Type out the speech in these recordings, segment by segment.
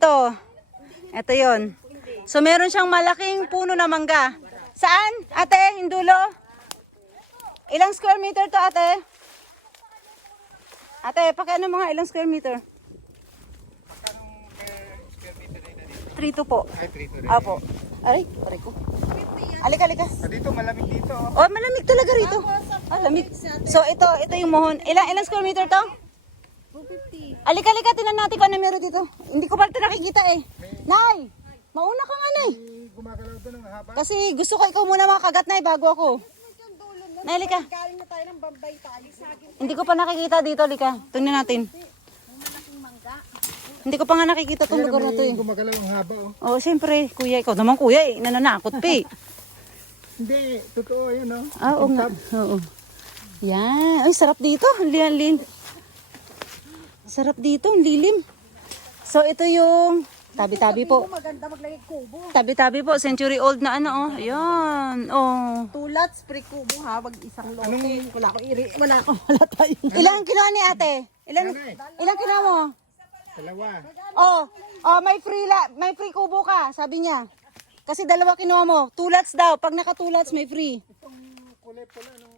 Ito yon. So meron siyang malaking puno na mangga. Saan? Ate, hindulo? Ilang square meter to, ate? Ate, pakiano mga ilang square meter? 3 po. Ay, 3 Apo. Aray, aray ko. Alika. Dito, malamig dito. Oh, malamig talaga rito. Ah, lamig. So ito yung mohon. Ilang square meter to? 250. Alika, tinan natin kung ano meron dito. Hindi ko pa ito nakikita eh. Nay, mauna ka nga, Nay. Gumagalaw doon ng haba. Kasi gusto ko ikaw muna makagat, Nay, bago ako. Nay, lika. Galing na tayo ng Bambay tayo. Hindi ko pa nakikita dito, lika. Tingnan natin. Hindi ko pa nga nakikita itong lugar na to eh. Gumagalaw ang haba, oh. Oh, siyempre, kuya, ikaw naman kuya eh. Nananakot pa eh. Hindi, totoo yun, oh. Oo nga. Oo. Yan. Ay, sarap dito. Lin. Sarap dito, ang lilim. So, ito yung tabi-tabi po. Maganda maglagay kubo. Tabi-tabi po. Century old na ano, oh. Ayan. Oh. Tulad, spray kubo ha. Wag isang lote. Wala tayong. Ilang kinuha ni ate? Ilang kinuha mo? Dalawa. May free kubo ka, sabi niya. Kasi dalawa kinuha mo. Tulats daw. Pag naka-tulats, may free. Kulay pula, no?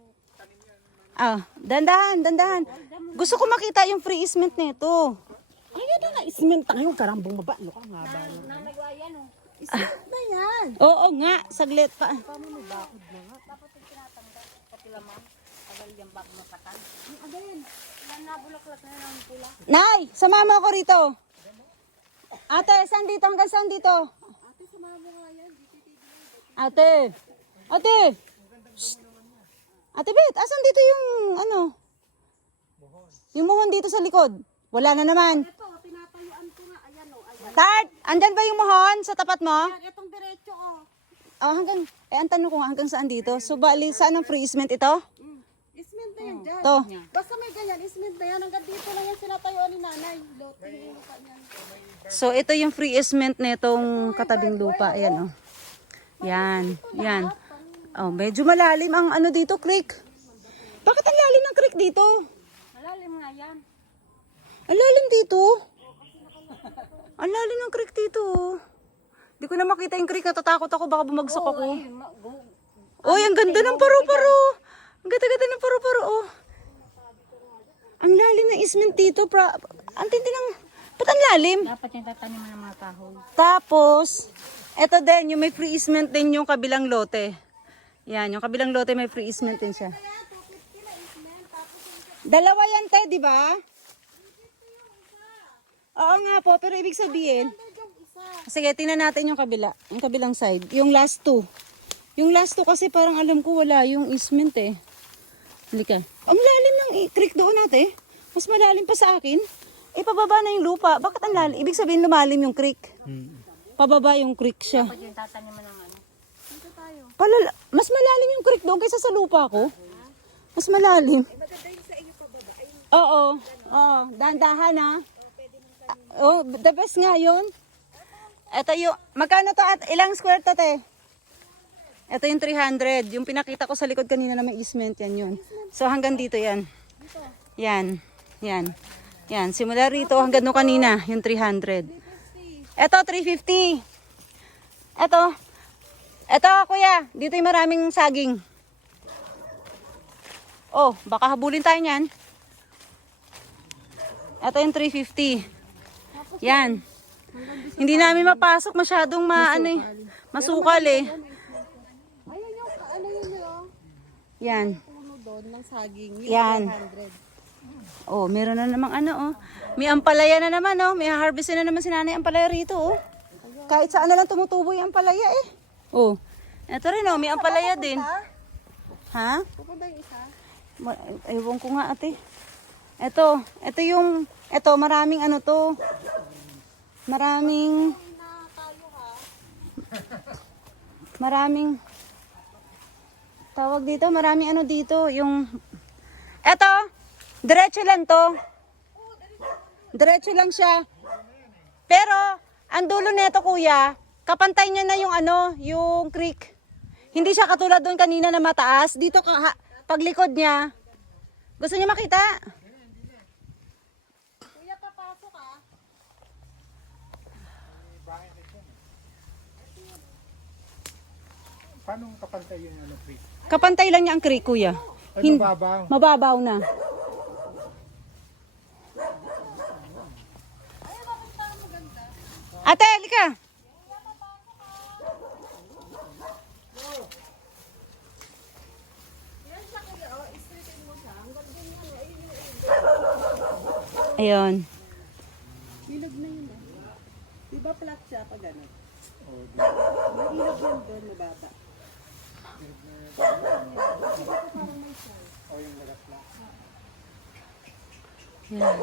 Dandahan. Gusto ko makita yung free isment nito. Ayun na nga, ismenta ngayon. Karambong baba. Ano ka nga ba? Ismenta na yan. Oo nga, saglit pa. Nay, sama mo ako rito. Ate, saan dito? Hanggang saan dito? Ate, sumama mo nga yan. Ate. Shh. Ate Bet, asan dito yung ano? Yung mohon dito sa likod. Wala na naman. Ito, tinatayuan ko nga. Ayan o. Ayan. Tart, andyan ba yung mohon sa tapat mo? Itong diretso o. Oh, ang tanong ko nga, hanggang saan dito? So, bali, saan ang free isment ito? Ismenta yan dyan. To. Basta may ganyan, ismenta yan. Hanggang dito lang yan sinatayuan ni nanay. Lote yung lupa niyan. So, ito yung free isment nitong katabing lupa. Ayan, oh. Yan. Oh, medyo malalim ang ano dito, creek. Bakit ang lalim ng creek dito? Malalim nga yan. Ang lalim dito. Ang lalim ng creek dito. Hindi ko na makita yung creek. Natatakot ako. Baka bumagsak ako. Oy, ang ganda ng paru-paro. Ang ganda-ganda ng paru-paro, oh. Ang lalim ng isment dito. Ang tindi ng... Ba't ang lalim? Dapat yung tataniman ng mga kahoy. Tapos, eto din, yung may free easement din yung kabilang lote. Yan, yung kabilang lote may free easement din siya. Dalawa yan, te, di ba? Oo nga po, pero ibig sabihin... Sige, tingnan natin yung kabila. Yung kabilang side. Yung last two. Yung last two kasi parang alam ko wala yung easement eh. Halika. Ang lalim ng creek doon natin. Mas malalim pa sa akin. Pababa na yung lupa. Bakit ang lalim? Ibig sabihin lumalim yung creek. Pababa yung creek siya. Dapat yung tataniman ng ano. Dito tayo. Mas malalim yung creek doon kaysa sa lupa ko. Mas malalim. Maganda yung sa iyo pababa. Oo. Oo. Dahan-dahan ha. Oh, the best nga yun. Ito yung, magkano to at ilang square to te? Ito yung 300. Yung pinakita ko sa likod kanina na may easement, yan yun. So hanggang dito yan. Yan. Simula rito hanggang no kanina, yung 300. Ito, 350. Ito kuya, dito yung maraming saging. Oh, baka habulin tayo niyan. Ito yung 350. Yan. Hindi namin mapasok masyadong masukal eh. Ayun yung, ano yun yun? Yan. Puno doon ng saging. Yan. 400. Oh, meron na namang ano oh. May ampalaya na naman oh. May harvest na naman si nanay ampalaya rito oh. Kahit saan na lang tumutubo yung ampalaya eh. Oh. Ito rin oh, may ampalaya din. Ha? Pupunta yung isa? Ewan ko nga ate. Ito maraming ano to. Maraming tawag dito, maraming ano dito, yung eto, diretso lang to. Diretso lang siya. Pero ang dulo nito kuya, kapantay niya na yung ano, yung creek. Hindi siya katulad doon kanina na mataas. Dito paglikod niya. Gusto niya makita? Kuya, papasok ah. paano kapantay yung ano, creek? Kapantay lang niya ang creek, kuya. Ay, mababaw. Mababaw na. Ate, halika. Ayun. Ilog na yun. Di ba flat siya pag ano? Oh, May ilog yan doon, mababa. oh, yung lagas lang. Yan.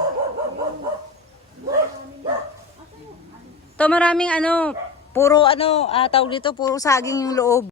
To maraming ano, puro ano, tawag dito, puro saging yung loob.